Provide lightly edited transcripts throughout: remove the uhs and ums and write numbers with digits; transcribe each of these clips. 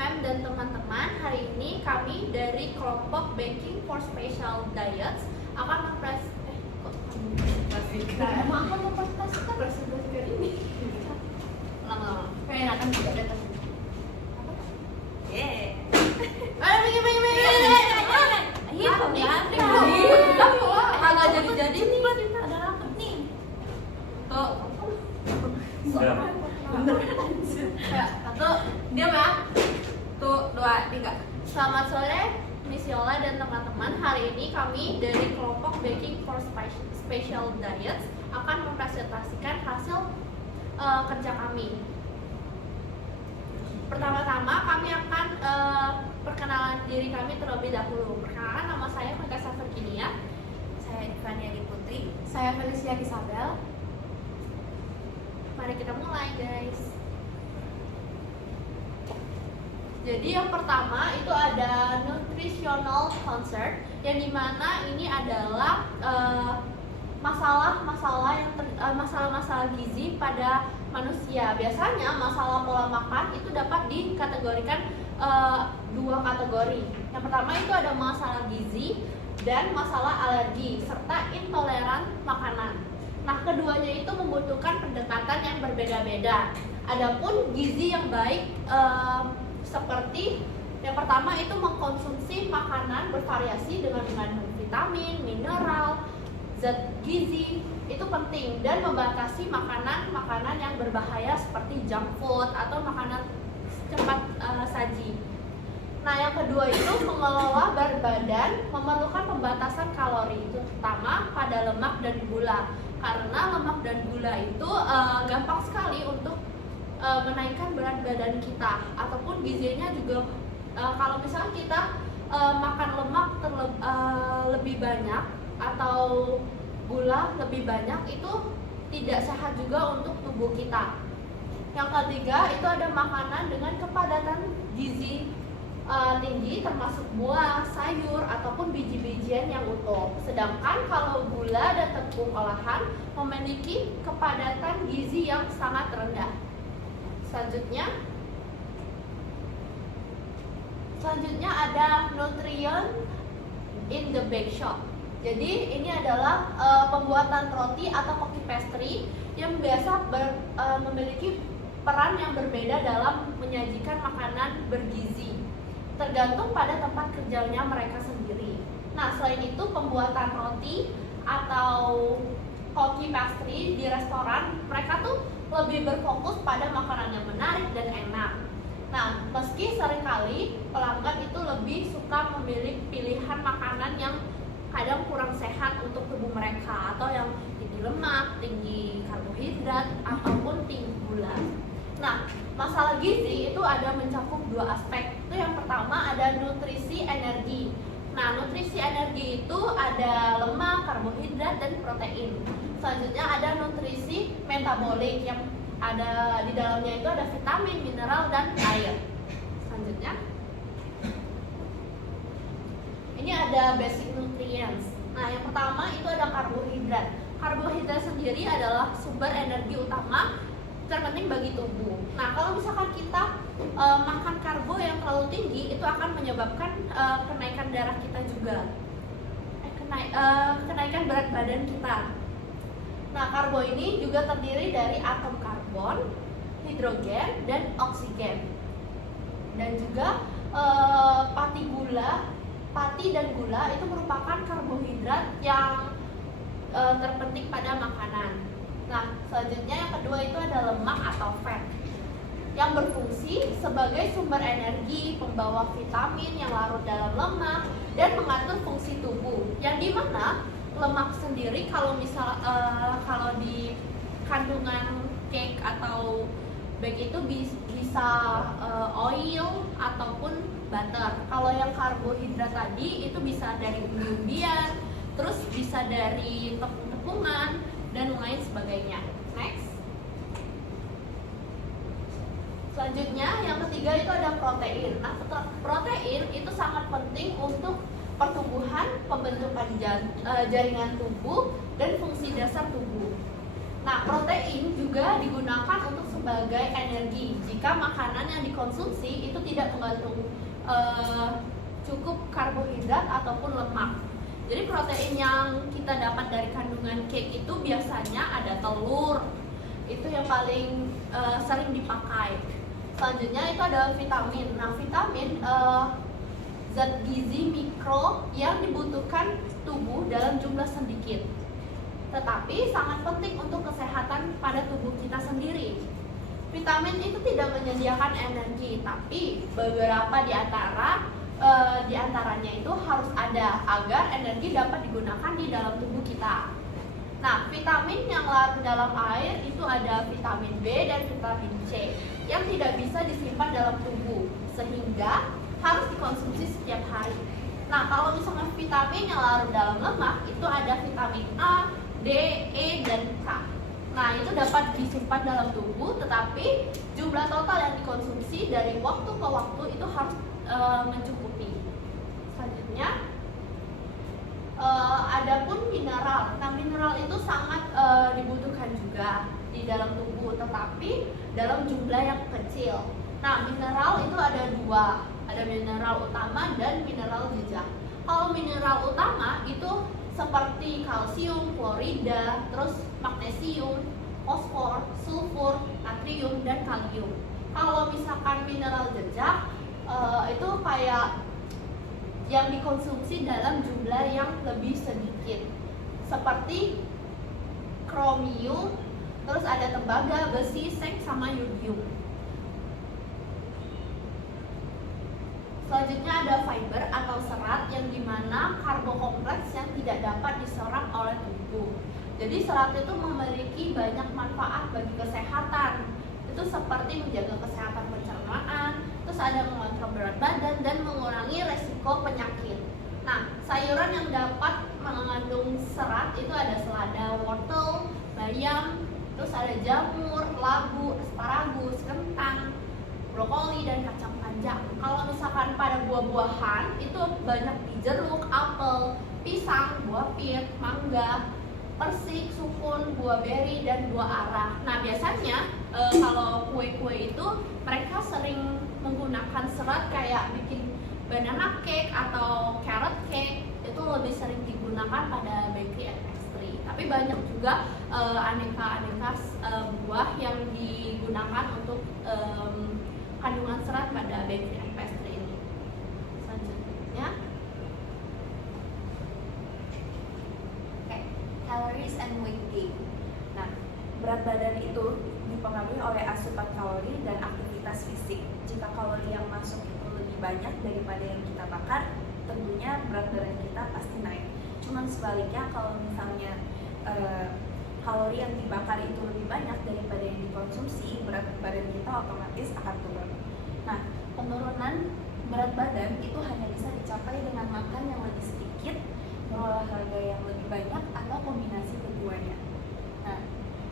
Mem dan teman-teman, hari ini kami dari kelompok Baking for Special Diets akan mempresentasikan ini. Lama-lama. Kayak akan juga datang. Agak jadi-jadi nih, ada rapat nih. Tuh. Satu, diam ya. Tuh, 2, 3. Selamat sore, Miss Yola dan teman-teman. Hari ini kami dari kelompok Baking for Special Diets akan mempresentasikan hasil kerja kami. Pertama-tama kami akan perkenalan diri kami terlebih dahulu. Perkenalkan, nama saya Megasa Virginia. Saya Ivania Putri. Saya Felicia Isabel. Mari kita mulai, guys. Jadi yang pertama itu ada nutritional concern, yang dimana ini adalah masalah-masalah gizi pada manusia. Biasanya masalah pola makan itu dapat dikategorikan 2 kategori. Yang pertama itu ada masalah gizi dan masalah alergi serta intoleran makanan. Nah, keduanya itu membutuhkan pendekatan yang berbeda-beda. Adapun gizi yang baik seperti yang pertama itu mengkonsumsi makanan bervariasi dengan mengandung vitamin, mineral, zat gizi itu penting, dan membatasi makanan-makanan yang berbahaya seperti junk food atau makanan cepat saji. Nah, yang kedua itu mengelola berat badan memerlukan pembatasan kalori, terutama pada lemak dan gula. Karena lemak dan gula itu gampang sekali untuk menaikkan berat badan kita, ataupun gizinya juga kalau misalnya kita makan lemak lebih banyak atau gula lebih banyak, itu tidak sehat juga untuk tubuh kita. Yang ketiga itu ada makanan dengan kepadatan gizi tinggi, termasuk buah, sayur, ataupun biji-bijian yang utuh. Sedangkan kalau gula dan tepung olahan memiliki kepadatan gizi yang sangat rendah. Selanjutnya ada nutrient in the bake shop. Jadi ini adalah pembuatan roti atau cookie pastry yang biasa memiliki peran yang berbeda dalam menyajikan makanan bergizi, tergantung pada tempat kerjanya mereka sendiri. Nah, selain itu pembuatan roti atau cookie pastry di restoran, mereka tuh lebih berfokus pada makanan yang menarik dan enak. Nah, meski seringkali pelanggan itu lebih suka memilih pilihan makanan yang kadang kurang sehat untuk tubuh mereka, atau yang tinggi lemak, tinggi karbohidrat, ataupun tinggi gula. Nah, masalah gizi itu ada mencakup 2 aspek. Itu yang pertama ada nutrisi energi. Nah, nutrisi energi itu ada lemak, karbohidrat, dan protein. Selanjutnya ada nutrisi metabolik, yang ada di dalamnya itu ada vitamin, mineral, dan air. Selanjutnya ini ada basic nutrients. Nah, yang pertama itu ada karbohidrat. Karbohidrat sendiri adalah sumber energi utama terpenting bagi tubuh. Nah, kalau misalkan kita makan karbo yang terlalu tinggi, itu akan menyebabkan kenaikan darah kita juga, kenaikan berat badan kita. Nah, karbo ini juga terdiri dari atom karbon, hidrogen, dan oksigen. Dan juga pati dan gula itu merupakan karbohidrat yang terpenting pada makanan. Nah, selanjutnya yang kedua itu ada lemak atau fat, yang berfungsi sebagai sumber energi, pembawa vitamin yang larut dalam lemak, dan mengatur fungsi tubuh. Yang dimana lemak sendiri kalau di kandungan cake atau bake itu bisa oil ataupun butter. Kalau yang karbohidrat tadi itu bisa dari umbi-umbian, terus bisa dari tepung-tepungan, dan lain sebagainya. Next. Selanjutnya yang ketiga itu ada protein. Nah, protein itu sangat penting untuk pertumbuhan, pembentukan jaringan tubuh, dan fungsi dasar tubuh. Nah, protein juga digunakan untuk sebagai energi jika makanan yang dikonsumsi itu tidak mengandung cukup karbohidrat ataupun lemak. Jadi protein yang kita dapat dari kandungan cake itu biasanya ada telur, itu yang paling sering dipakai. Selanjutnya itu ada vitamin. Nah, vitamin zat gizi mikro yang dibutuhkan tubuh dalam jumlah sedikit, tetapi sangat penting untuk kesehatan pada tubuh kita sendiri. Vitamin itu tidak menyediakan energi, tapi beberapa di antaranya itu harus ada agar energi dapat digunakan di dalam tubuh kita. Nah, vitamin yang larut dalam air itu ada vitamin B dan vitamin C yang tidak bisa disimpan dalam tubuh, sehingga harus dikonsumsi setiap hari. Nah, kalau misalnya vitamin yang larut dalam lemak itu ada vitamin A, D, E, dan K. Nah, itu dapat disimpan dalam tubuh, tetapi jumlah total yang dikonsumsi dari waktu ke waktu itu harus mencukupi. Selanjutnya, adapun mineral. Nah, mineral itu sangat dibutuhkan juga di dalam tubuh, tetapi dalam jumlah yang kecil. Nah, mineral itu ada dua, ada mineral utama dan mineral jejak. Kalau mineral utama itu seperti kalsium, klorida, terus magnesium, fosfor, sulfur, natrium, dan kalium. Kalau misalkan mineral jejak itu kayak yang dikonsumsi dalam jumlah yang lebih sedikit, seperti kromium, terus ada tembaga, besi, seng, sama yodium. Selanjutnya ada fiber atau serat yang dimana karbo kompleks yang tidak dapat diserap oleh tubuh. Jadi serat itu memiliki banyak manfaat bagi kesehatan. Itu seperti menjaga kesehatan pencernaan, terus ada mengontrol berat badan dan mengurangi resiko penyakit. Nah, sayuran yang dapat mengandung serat itu ada selada, wortel, bayam, terus ada jamur, labu, asparagus, kentang, brokoli, dan kacang panjang. Kalau misalkan pada buah-buahan itu banyak di jeruk, apel, pisang, buah pir, mangga, persik, sukun, buah beri, dan buah arah. Nah, biasanya kalau kue-kue itu mereka sering menggunakan serat kayak bikin banana cake atau carrot cake, itu lebih sering digunakan pada bakery and pastry. Tapi banyak juga aneka-aneka buah yang digunakan untuk kandungan serat pada bakery and pastry ini. Selanjutnya, calories and weight gain. Nah, berat badan itu dipengaruhi oleh asupan kalori dan aktivitas fisik. Jika kalori yang masuk itu lebih banyak daripada yang kita bakar, tentunya berat badan kita pasti naik. Cuman sebaliknya, kalau misalnya kalori yang dibakar itu lebih banyak daripada yang dikonsumsi, berat badan kita otomatis akan turun. Nah, penurunan berat badan itu hanya bisa dicapai dengan makan yang lebih sedikit, berolahraga yang lebih banyak, atau kombinasi keduanya. Nah,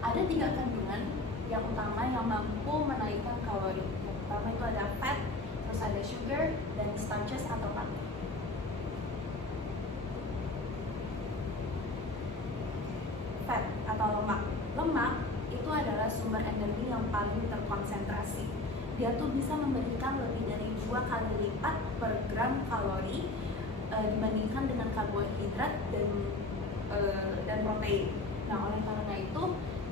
ada 3 kandungan yang utama yang mampu menaikkan kalori. Yang pertama itu ada fat, terus ada sugar, dan starches atau pati. Fat atau lemak. Lemak itu adalah sumber energi yang paling terkonsentrasi. Dia tuh bisa memberikan lebih dari 2 kali lipat per gram kalori dibandingkan dengan karbohidrat dan protein. Nah, oleh karena itu,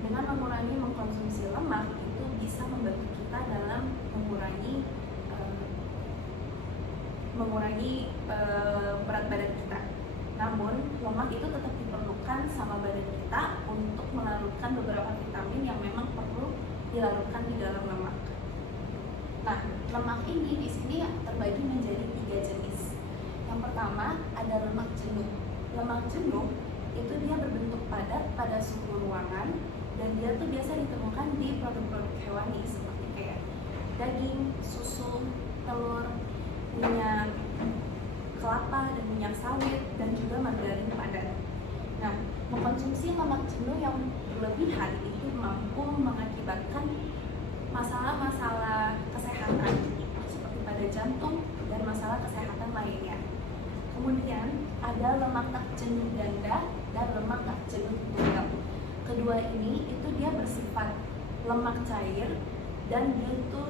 dengan mengurangi mengkonsumsi lemak itu bisa membantu kita dalam mengurangi berat badan kita. Namun, lemak itu tetap diperlukan sama badan kita untuk melarutkan beberapa vitamin yang memang perlu dilarutkan di dalam lemak. Nah, lemak ini di sini terbagi menjadi 3 jenis. Yang pertama ada lemak jenuh. Lemak jenuh itu dia berbentuk padat pada suhu ruangan dan dia tuh biasa ditemukan di produk-produk hewani seperti kayak daging, susu, telur, minyak kelapa dan minyak sawit, dan juga margarin padat. Nah, mengkonsumsi lemak jenuh yang berlebihan itu mampu mengakibatkan masalah-masalah kesehatan seperti pada jantung dan masalah kesehatan lainnya. Kemudian ada lemak tak jenuh ganda dan lemak tak jenuh tunggal. Kedua ini itu dia bersifat lemak cair dan dia itu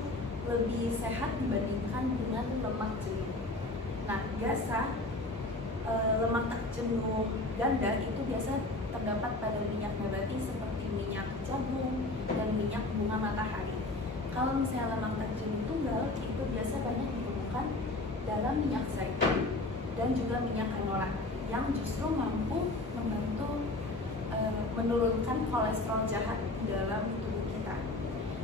lebih sehat dibandingkan dengan lemak jenuh. Nah, biasa lemak jenuh ganda itu biasa terdapat pada minyak nabati seperti minyak jagung dan minyak bunga matahari. Kalau misalnya lemak jenuh tunggal itu biasa banyak ditemukan dalam minyak zaitun dan juga minyak canola yang justru mampu membantu menurunkan kolesterol jahat di dalam tubuh kita.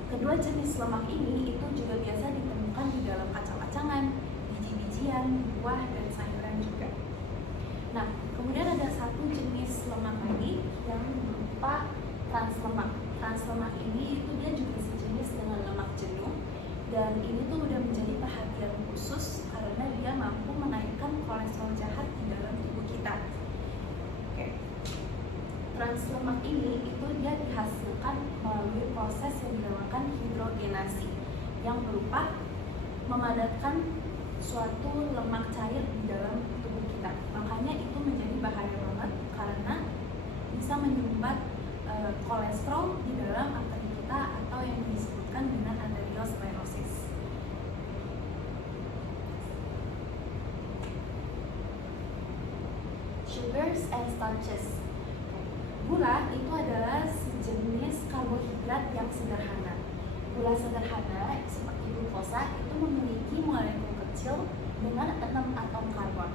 Kedua jenis lemak ini itu juga biasa ditemukan di dalam kacang-kacangan, biji-bijian, buah, dan sayuran juga. Nah, kemudian ada satu jenis lemak lagi yang berupa translemak. Translemak ini itu dia juga sejenis dengan lemak jenuh, dan ini tuh udah menjadi perhatian khusus karena dia mampu menaikkan kolesterol jahat di dalam tubuh kita. Oke. Translemak ini itu dia dihasilkan melalui proses yang dinamakan hidrogenasi yang berupa memadatkan suatu lemak cair di dalam tubuh kita. Makanya itu menjadi bahaya banget karena bisa menyumbat kolesterol di dalam arteri kita atau yang disebutkan dengan arteriosklerosis. Sugars and starches. Gula itu adalah sejenis karbohidrat yang sederhana. Gula sederhana seperti glukosa itu memiliki molekul kecil dengan 6 atom karbon.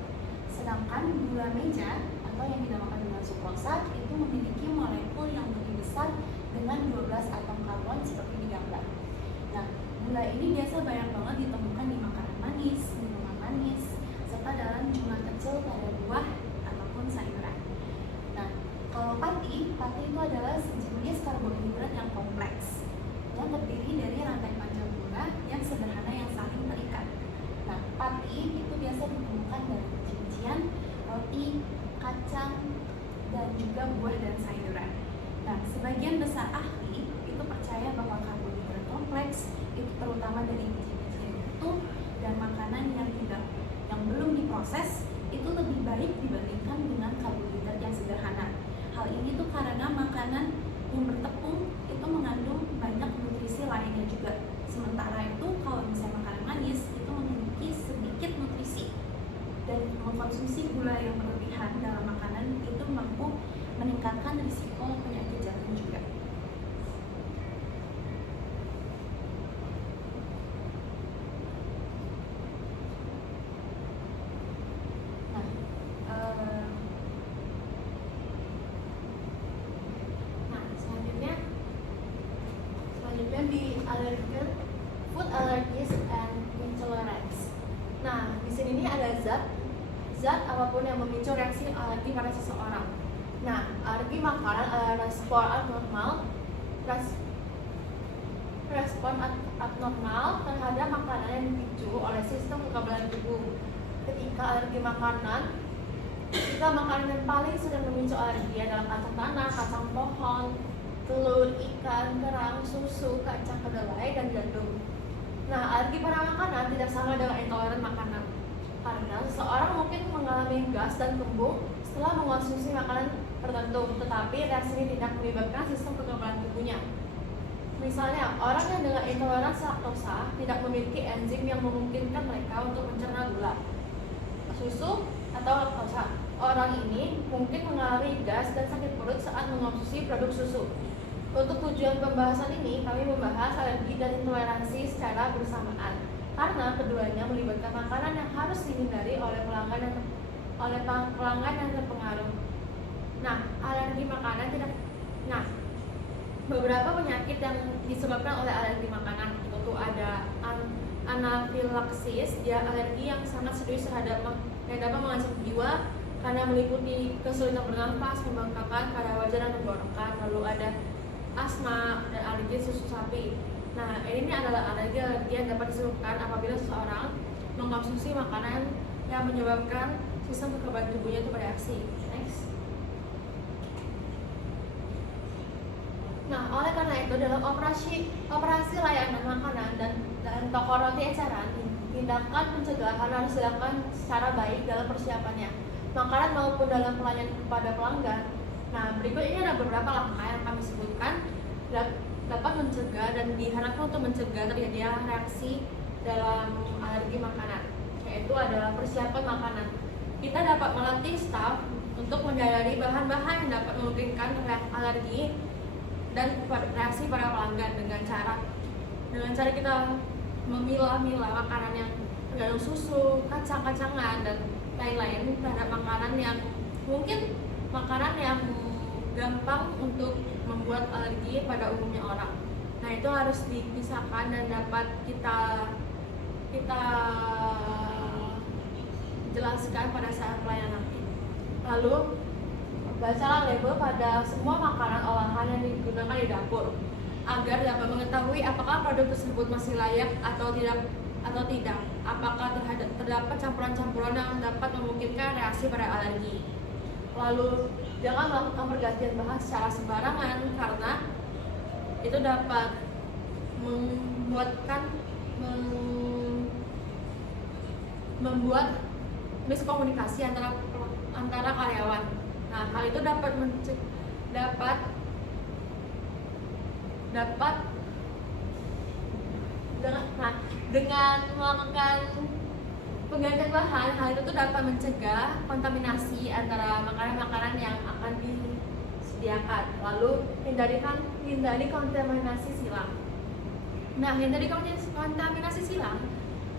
Sedangkan gula meja atau yang dinamakan dengan sukrosa itu memiliki molekul yang lebih besar dengan 12 atom karbon seperti di gambar. Nah, gula ini biasa banyak banget ditemukan di makanan manis, minuman manis, serta dalam jumlah kecil pada buah ataupun sayuran. Nah, kalau pati itu adalah sejenis karbohidrat yang kompleks yang terdiri dari rantai panjang gula yang sederhana yang saling terikat. Nah, pati itu biasa ditemukan dari biji-bijian, roti, kacang, dan juga buah dan sayuran. Nah, sebagian besar ahli itu percaya bahwa karbohidrat kompleks itu terutama dari biji-bijian itu dan makanan yang belum diproses itu lebih baik dibandingkan dengan karbohidrat yang sederhana. Hal ini tuh karena makanan yang bertepung itu mengandung banyak nutrisi lainnya juga. Sementara itu kalau misalnya makanan manis itu memiliki sedikit nutrisi, dan mengkonsumsi gula yang berlebihan dalam makanan itu mampu meningkatkan risiko penyakit jantung juga. Selanjutnya di allergen, food allergies and intolerance. Nah, di sini nih ada zat apapun yang memicu reaksi alergi pada seseorang. Nah, alergi makanan adalah respon abnormal terhadap makanan yang dipicu oleh sistem kekebalan tubuh. Ketika alergi makanan, jika makanan yang paling sering memicu alergi adalah kacang tanah, kacang pohon, telur, ikan, kerang, susu, kacang kedelai, dan gandum. Nah, alergi pada makanan tidak sama dengan intoleran makanan, karena seseorang mungkin mengalami gas dan kembung setelah mengonsumsi makanan tertentu, tetapi reaksi ini tidak menyebabkan sistem kekebalan tubuhnya. Misalnya, orang yang dengan intoleransi laktosa tidak memiliki enzim yang memungkinkan mereka untuk mencerna gula, susu, atau laktosa. Orang ini mungkin mengalami gas dan sakit perut saat mengonsumsi produk susu. Untuk tujuan pembahasan ini, kami membahas alergi dan intoleransi secara bersamaan, karena keduanya melibatkan makanan yang harus dihindari oleh pelanggan yang terpengaruh. Nah, alergi makanan tidak. Nah, beberapa penyakit yang disebabkan oleh alergi makanan itu ada anafilaksis, dia alergi yang sangat serius yang dapat mengancam jiwa karena meliputi kesulitan bernafas, pembengkakan pada wajah dan tenggorokan. Lalu ada asma dan alergi susu sapi. Nah, ini adalah alergi yang dapat disebabkan apabila seseorang mengkonsumsi makanan yang menyebabkan sistem kekebalan tubuhnya itu bereaksi. Next. Nah, oleh karena itu dalam operasi layanan makanan dan toko roti eceran, tindakan pencegahan harus dilakukan secara baik dalam persiapannya, makanan maupun dalam pelayanan kepada pelanggan. Nah, berikut ini ada beberapa langkah yang kami sebutkan dapat mencegah dan diharapkan untuk mencegah terjadinya reaksi dalam alergi makanan, yaitu adalah persiapan makanan. Kita dapat melatih staf untuk menyadari bahan-bahan yang dapat memungkinkan alergi dan reaksi para pelanggan dengan cara kita memilah-milah makanan yang terkandung susu, kacang-kacangan dan lain-lain terhadap makanan yang gampang untuk membuat alergi pada umumnya orang. Nah, itu harus dipisahkan dan dapat kita jelaskan pada saat pelayanan. Lalu, bacalah label pada semua makanan olahan yang digunakan di dapur agar dapat mengetahui apakah produk tersebut masih layak atau tidak, apakah terdapat campuran-campuran yang dapat memungkinkan reaksi pada alergi. Lalu, jangan melakukan pergantian bahan secara sembarangan karena itu dapat membuat miskomunikasi antara karyawan. Nah, hal itu dapat dengan melakukan penggantian bahan, hal itu dapat mencegah kontaminasi antara makanan-makanan yang akan disediakan. Lalu hindari kontaminasi silang. Nah, hindari kontaminasi silang,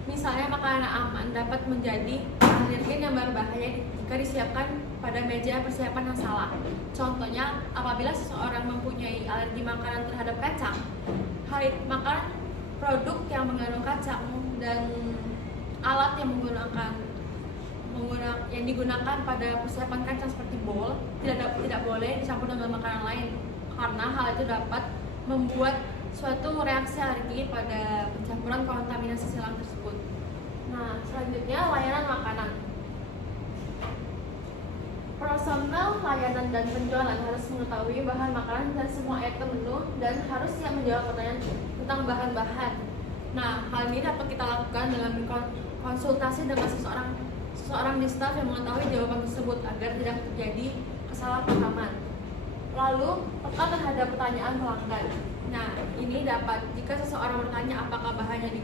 misalnya makanan aman dapat menjadi alergen yang berbahaya jika disiapkan pada meja persiapan yang salah. Contohnya, apabila seseorang mempunyai alergi makanan terhadap kacang, maka produk yang mengandung kacang dan alat yang digunakan pada persiapan kacang seperti bowl tidak boleh dicampur dengan makanan lain karena hal itu dapat membuat suatu reaksi alergi pada pencampuran kontaminasi silang tersebut. Nah, selanjutnya layanan makanan. Personel layanan dan penjualan harus mengetahui bahan makanan dari semua item menu dan harus siap menjawab pertanyaan tentang bahan-bahan. Nah, hal ini dapat kita lakukan dengan konsultasi dengan seseorang di staf yang mengetahui jawaban tersebut agar tidak terjadi kesalahpahaman. Lalu, peka terhadap pertanyaan pelanggan. Nah, ini dapat jika seseorang bertanya apakah bahan yang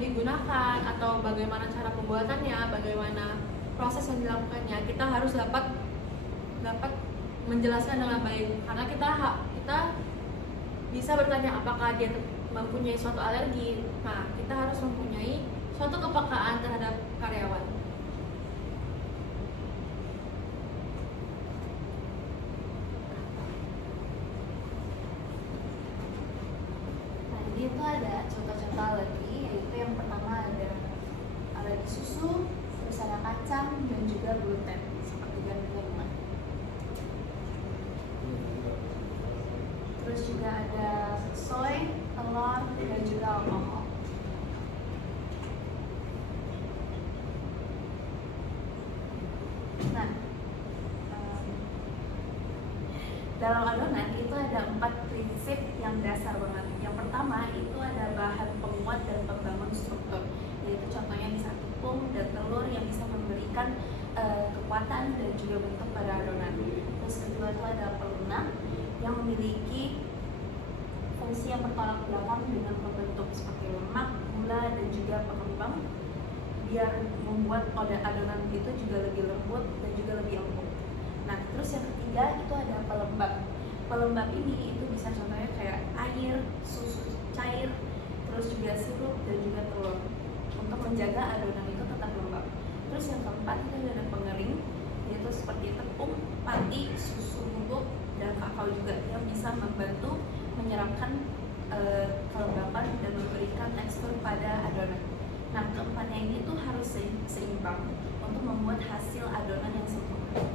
digunakan atau bagaimana cara pembuatannya, bagaimana proses yang dilakukannya, kita harus dapat menjelaskan dengan baik karena kita bisa bertanya apakah dia mempunyai suatu alergi. Nah, kita harus mempunyai suatu kepekaan terhadap karyawan. Nah, ini itu ada contoh-contoh alergi, yaitu yang pertama ada alergi susu, terus ada kacang dan juga gluten seperti gandum. Terus juga ada soy, telur, dan juga alkohol. Nah, dalam adonan itu ada 4 prinsip yang dasar banget. Yang pertama itu ada bahan penguat dan pembangun struktur, yaitu contohnya bisa tepung dan telur yang bisa memberikan kekuatan dan juga bentuk pada adonan. Terus kedua itu ada pelunak yang memiliki fungsi yang bertolak belakang dengan pembentuk seperti lemak, gula, dan juga pengembang biar membuat adonan itu juga lebih lembut dan juga lebih empuk. Nah, terus yang ketiga itu ada pelembab. Pelembab ini itu bisa contohnya kayak air, susu cair, terus juga sirup dan juga telur untuk menjaga adonan itu tetap lembab. Terus yang keempat itu ada pengering, yaitu seperti tepung, pati, susu bubuk, dan kakao juga yang bisa membantu menyerapkan kelembapan dan memberikan tekstur pada adonan. Nah, keempatnya ini tuh harus seimbang untuk membuat hasil adonan yang sempurna.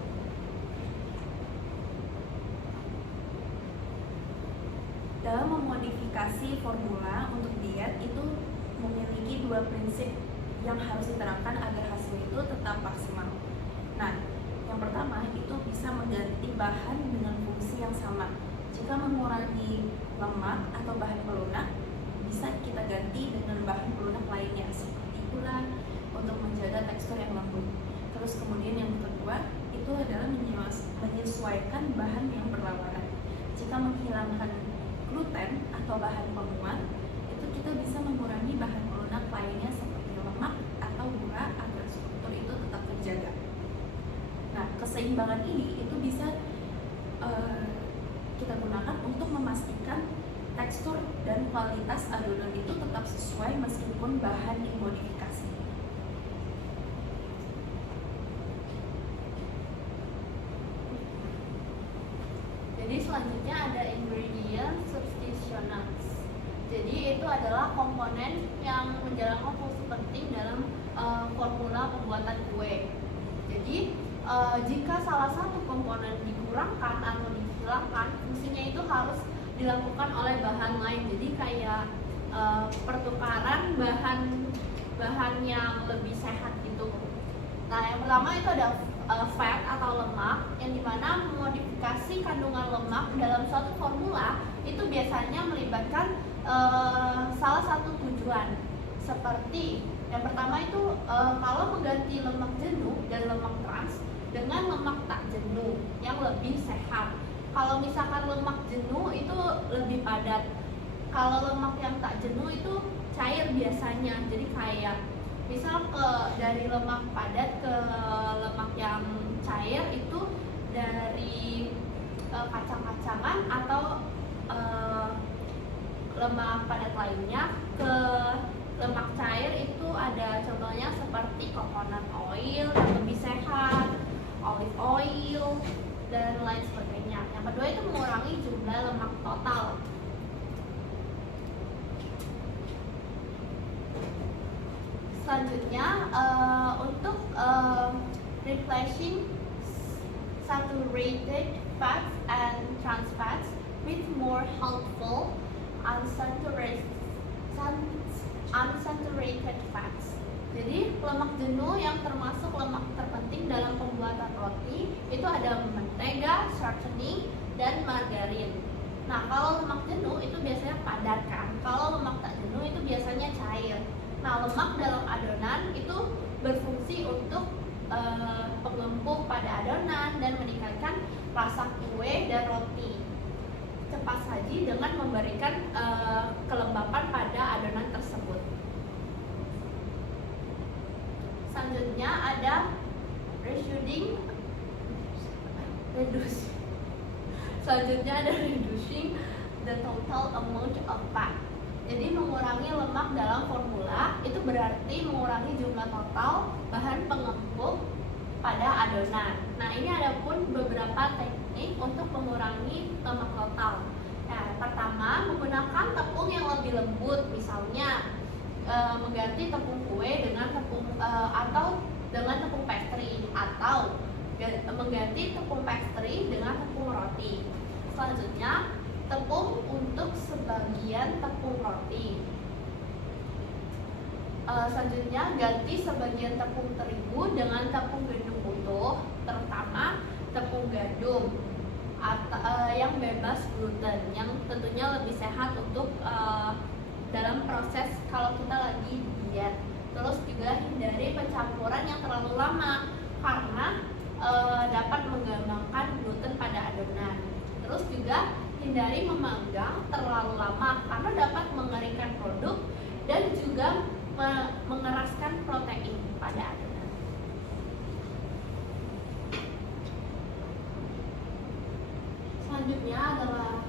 Dalam memodifikasi formula untuk diet itu memiliki 2 prinsip yang harus diterapkan agar hasil itu tetap maksimal. Nah, yang pertama itu bisa mengganti bahan dengan fungsi yang sama. Jika mengurangi lemak atau bahan pelunak, bisa kita ganti dengan bahan pelunak lainnya seperti gula untuk menjaga tekstur yang lembut. Terus kemudian yang kedua itu adalah menyesuaikan bahan yang berlawanan. Jika menghilangkan gluten atau bahan penguat, itu kita bisa mengurangi bahan pelunak lainnya seperti lemak atau gula agar struktur itu tetap terjaga. Nah, keseimbangan ini itu bisa kita gunakan untuk memastikan tekstur dan kualitas adonan itu tetap sesuai meskipun bahan dimodifikasi. Jadi selanjutnya ada ingredient substitutionals. Jadi itu adalah komponen yang menjalankan fungsi penting dalam formula pembuatan kue. Jadi jika salah satu komponen dikurangkan atau dihilangkan, fungsinya itu harus dilakukan oleh bahan lain. Jadi kayak pertukaran bahan yang lebih sehat gitu. Nah, yang pertama itu ada fat atau lemak, yang dimana memodifikasi kandungan lemak dalam suatu formula itu biasanya melibatkan salah satu tujuan. Seperti yang pertama itu kalau mengganti lemak jenuh dan lemak trans dengan lemak tak jenuh yang lebih sehat. Kalau misalkan lemak jenuh itu lebih padat, kalau lemak yang tak jenuh itu cair biasanya. Jadi kayak misal dari lemak padat ke lemak yang cair itu dari kacang-kacangan atau lemak padat lainnya ke lemak cair itu ada contohnya seperti coconut oil yang lebih sehat, olive oil, dan lain sebagainya. Yang kedua itu mengurangi jumlah lemak total. Selanjutnya untuk replacing saturated fats and trans fats with more healthful unsaturated fats. Jadi lemak jenuh yang termasuk lemak terpenting dalam pembuatan roti itu ada mentega, shortening, dan margarin. Nah, kalau lemak jenuh itu biasanya padat kan. Kalau lemak tak jenuh itu biasanya cair. Nah, lemak dalam adonan itu berfungsi untuk pengempuk pada adonan dan meningkatkan rasa kue dan roti cepat saji dengan memberikan kelembapan pada adonan tersebut. Selanjutnya ada reducing the total amount of fat. Jadi mengurangi lemak dalam formula itu berarti mengurangi jumlah total bahan pengempuk pada adonan. Nah, ini ada pun beberapa teknik untuk mengurangi lemak total. Nah, pertama menggunakan tepung yang lebih lembut, misalnya mengganti tepung kue dengan tepung atau dengan tepung pastry, atau mengganti tepung pastry dengan tepung roti. Selanjutnya tepung untuk sebagian tepung roti. Selanjutnya ganti sebagian tepung terigu dengan tepung gandum utuh, terutama tepung gandum yang bebas gluten, yang tentunya lebih sehat untuk dalam proses kalau kita lagi diet. Terus juga hindari pencampuran yang terlalu lama karena dapat menggampangkan gluten pada adonan. Terus juga hindari memanggang terlalu lama karena dapat mengeringkan produk dan juga mengeraskan protein pada adonan. Selanjutnya adalah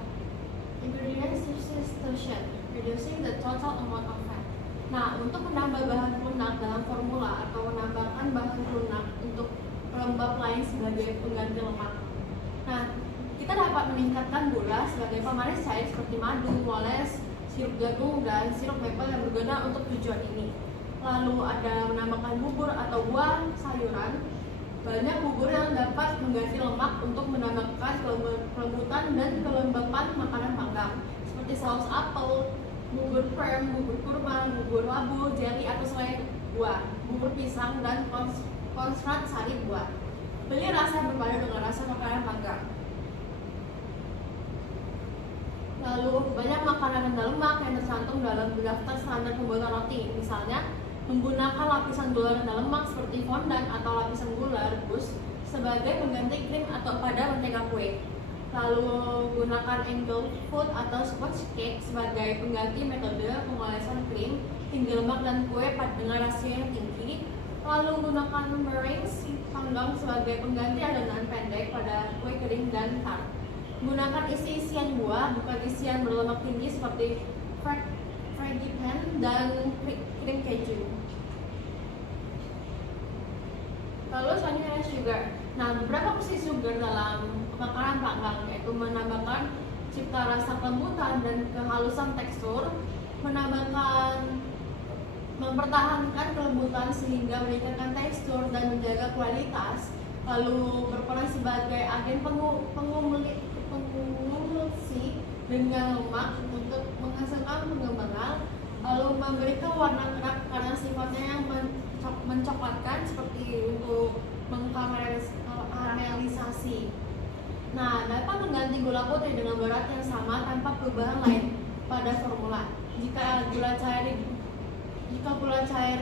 ingredient substitution, reducing the total amount of fat. Nah, untuk menambah bahan lunak dalam formula atau menambahkan bahan lunak untuk pelembab lain sebagai pengganti lemak. Nah, kita dapat meningkatkan gula sebagai pemanis cair seperti madu, moles, sirup jagung, dan sirup maple yang berguna untuk tujuan ini. Lalu ada menambahkan bubur atau buah sayuran. Banyak bubur yang dapat mengganti lemak untuk menambahkan kelembutan dan kelembapan makanan panggang, seperti saus apel, bubur krem, bubur kurma, bubur labu, jelly atau selai buah, bubur pisang, dan konsrat sari buah. Pilih rasa yang berbeda dengan rasa makanan panggang. Lalu banyak makanan rendah lemak yang tercantum dalam daftar standar pembuatan roti, misalnya menggunakan lapisan gula rendah lemak seperti fondant atau lapisan gula rebus sebagai pengganti krim atau pada mentega kue. Lalu gunakan engulfed food atau sponge cake sebagai pengganti metode pengolesan krim, tinggi lemak dan kue dengan rasio yang tinggi. Lalu gunakan meringues panggang sebagai pengganti adonan pendek pada kue kering dan tart. Gunakan isi-isian buah, bukan isian berlemak tinggi seperti fragipan dan krim keju. Lalu selanjutnya ada sugar. Nah, beberapa fungsi sugar dalam makanan panggang yaitu menambahkan cipta rasa kelembutan dan kehalusan tekstur, mempertahankan kelembutan sehingga meningkatkan tekstur dan menjaga kualitas, lalu berperan sebagai agen pengumulsi dengan lemak untuk menghasilkan pengembangan, lalu memberikan warna kerak karena sifatnya yang mencoklatkan seperti untuk mengkaramelisasi. Nah, dapat mengganti gula putih dengan berat yang sama tanpa perubahan lain pada formula. Jika gula cair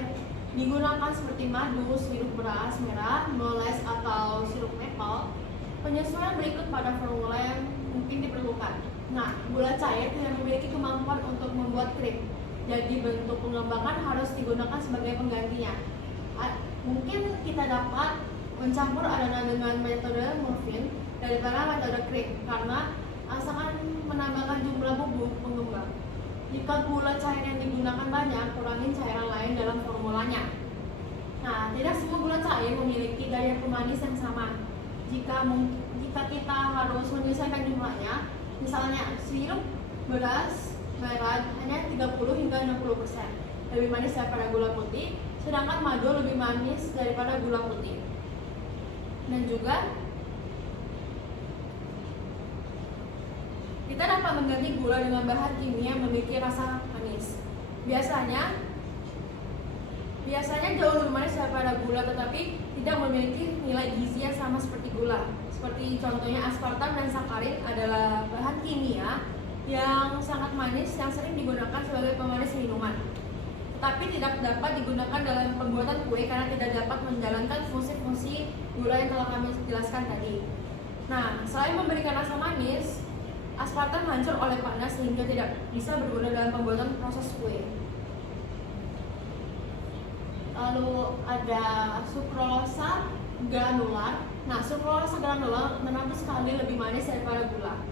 digunakan seperti madu, sirup beras merah, moles atau sirup maple, penyesuaian berikut pada formula yang mungkin diperlukan. Nah, gula cair tidak memiliki kemampuan untuk membuat krim, jadi bentuk pengembangan harus digunakan sebagai penggantinya. Mungkin kita dapat mencampur adonan dengan metode muffin daripada metode krim karena asalkan menambahkan jumlah bubuk pengembang. Jika gula cair yang digunakan banyak, kurangin cairan lain dalam formulanya. Nah, tidak semua gula cair memiliki daya pemanis yang sama. Jika kita harus menyesuaikan jumlahnya, misalnya sirup beras merah hanya 30 hingga 60% lebih manis daripada gula putih, sedangkan madu lebih manis daripada gula putih. Dan juga kita dapat mengganti gula dengan bahan kimia yang memiliki rasa manis. Biasanya jauh lebih manis daripada gula, tetapi tidak memiliki nilai gizi yang sama seperti gula. Seperti contohnya aspartam dan sakarin adalah bahan kimia yang sangat manis yang sering digunakan sebagai pemanis minuman, tetapi tidak dapat digunakan dalam pembuatan kue karena tidak dapat menjalankan fungsi-fungsi gula yang telah kami jelaskan tadi. Nah, selain memberikan rasa manis, aspartam hancur oleh panas sehingga tidak bisa berguna dalam pembuatan proses kue. Lalu ada sukrosa granular. Nah, sukrosa granular 600 kali lebih manis daripada gula.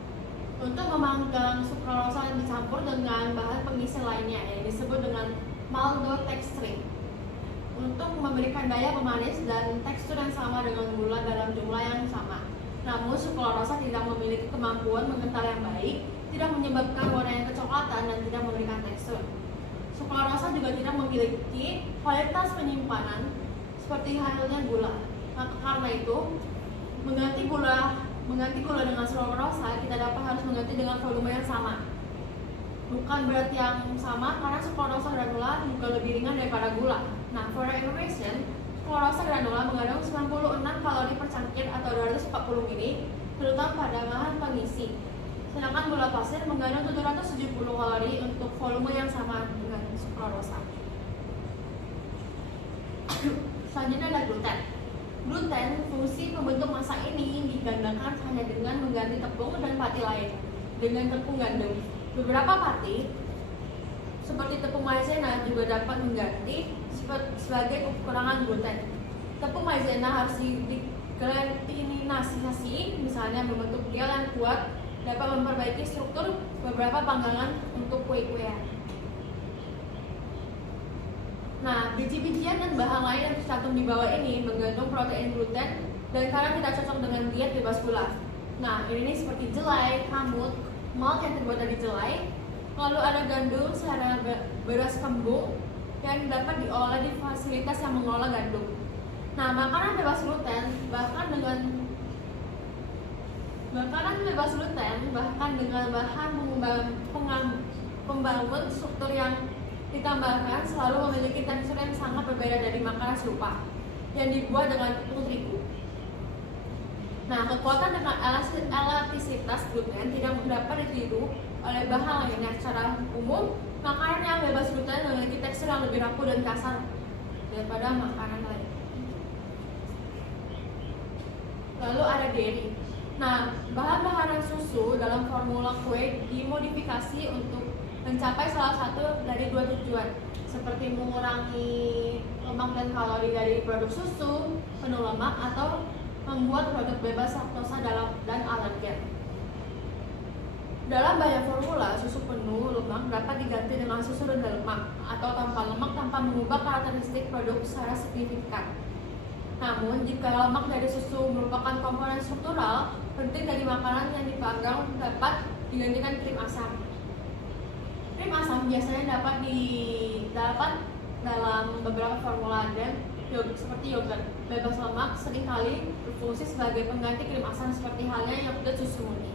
Untuk memanggang sukrosa yang dicampur dengan bahan pengisi lainnya yang disebut dengan maltodextrin untuk memberikan daya pemanis dan tekstur yang sama dengan gula dalam jumlah yang sama. Namun sukrosa tidak memiliki kemampuan mengental yang baik, tidak menyebabkan warna yang kecoklatan dan tidak memberikan tekstur. Sukrosa juga tidak memiliki kualitas penyimpanan seperti halnya gula. Maka karena itu mengganti gula dengan sukrosa kita dapat harus mengganti dengan volume yang sama. Bukan berat yang sama karena sukrosa granular juga lebih ringan daripada gula. Nah, for information, sukrosa granular mengandung 96 kalori per cangkir atau 240 ml, terutama pada bahan pengisi. Sedangkan gula pasir mengandung 770 kalori untuk volume yang sama dengan sukrosa. Selanjutnya ada gluten. Gluten, fungsi pembentuk massa ini digandakan hanya dengan mengganti tepung dan pati lain dengan tepung gandum. Beberapa pati seperti tepung maizena juga dapat mengganti sebagai kekurangan gluten. Tepung maizena harus diglutinasi, misalnya membentuk gel yang kuat, dapat memperbaiki struktur beberapa panggangan untuk kue-kuean. Nah, biji-bijian dan bahan lain yang tercantum di bawah ini mengandung protein gluten dan karena tidak cocok dengan diet bebas gula. Nah, ini seperti jelai, kamut, malt yang terbuat dari jelai, lalu ada gandum secara beras kembung yang dapat diolah di fasilitas yang mengolah gandum. Nah, makanan bebas gluten bahkan dengan bahan pembangun struktur yang ditambahkan selalu memiliki tekstur yang sangat berbeda dari makanan serupa yang dibuat dengan tepung terigu. Nah, kekuatan dengan elastisitas gluten tidak dapat ditiru oleh bahan lainnya. Secara umum, makanan yang bebas gluten memiliki tekstur yang lebih rapuh dan kasar daripada makanan lain. Lalu ada dairy. Nah, bahan-bahan susu dalam formula kue dimodifikasi untuk mencapai salah satu dari dua tujuan, seperti mengurangi lemak dan kalori dari produk susu, penuh lemak, atau membuat produk bebas laktosa dan alergen. Dalam banyak formula, susu penuh lemak dapat diganti dengan susu rendah lemak atau tanpa lemak tanpa mengubah karakteristik produk secara signifikan. Namun, jika lemak dari susu merupakan komponen struktural penting dari makanan yang dipanggang, dapat digantikan krim asam. Krim asam biasanya dapat didapat dalam beberapa formula dan seperti yogurt bebas lemak seringkali berfungsi sebagai pengganti krim asam seperti halnya yogurt susu murni.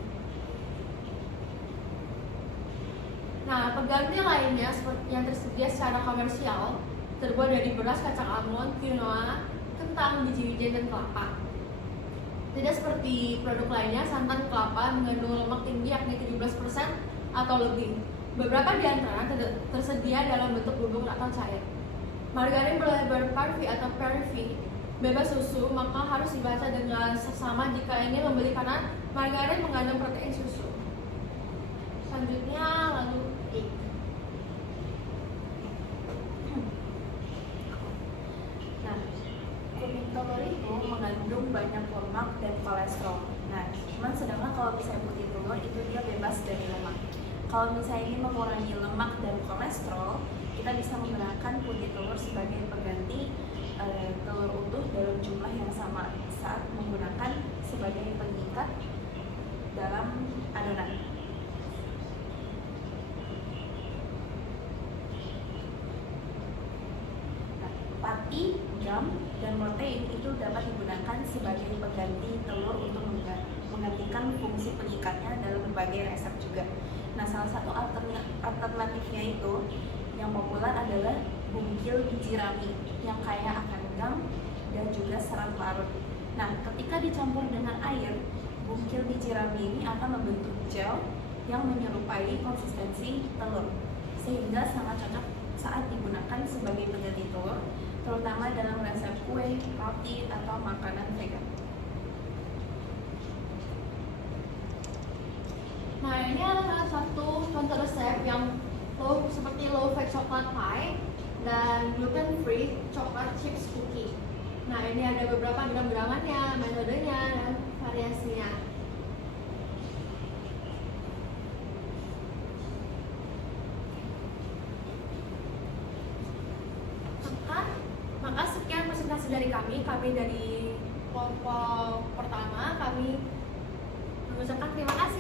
Nah, pengganti lainnya seperti yang tersedia secara komersial terbuat dari beras, kacang almond, quinoa, kentang, biji-bijian, dan kelapa. Tidak seperti produk lainnya, santan kelapa mengandung lemak tinggi yakni 17% atau lebih. Beberapa di antara tersedia dalam bentuk bubuk atau cair. Margarin berparvi atau parvi bebas susu, maka harus dibaca dengan seksama jika ingin membeli karena margarin mengandung protein susu. Selanjutnya lalu egg. Nah, kuning telur itu mengandung banyak lemak dan kolesterol. Nah, sedangkan kalau misalnya putih telur itu dia bebas dari lemak. Kalau misalnya ingin mengurangi lemak dan kolesterol, kita bisa menggunakan putih telur sebagai pengganti telur utuh dalam jumlah yang sama saat menggunakan sebagai pengikat dalam adonan. Pati, jam, dan protein itu dapat digunakan sebagai pengganti telur untuk menggantikan fungsi pengikatnya dalam berbagai resep juga. Nah, salah satu alternatifnya itu yang populer adalah bungkil biji rami yang kaya akan gam dan juga serat larut. Nah, ketika dicampur dengan air, bungkil biji rami ini akan membentuk gel yang menyerupai konsistensi telur, sehingga sangat cocok saat digunakan sebagai pengganti telur, terutama dalam resep kue, roti, atau makanan vegan. Nah, ini adalah salah satu contoh resep yang seperti low fat coklat pie dan gluten free coklat chips cookie. Nah, ini ada beberapa gram-gramannya, metodenya, dan variasinya. Maka sekian presentasi dari kami dari kelompok pertama. Kami mengucapkan terima kasih.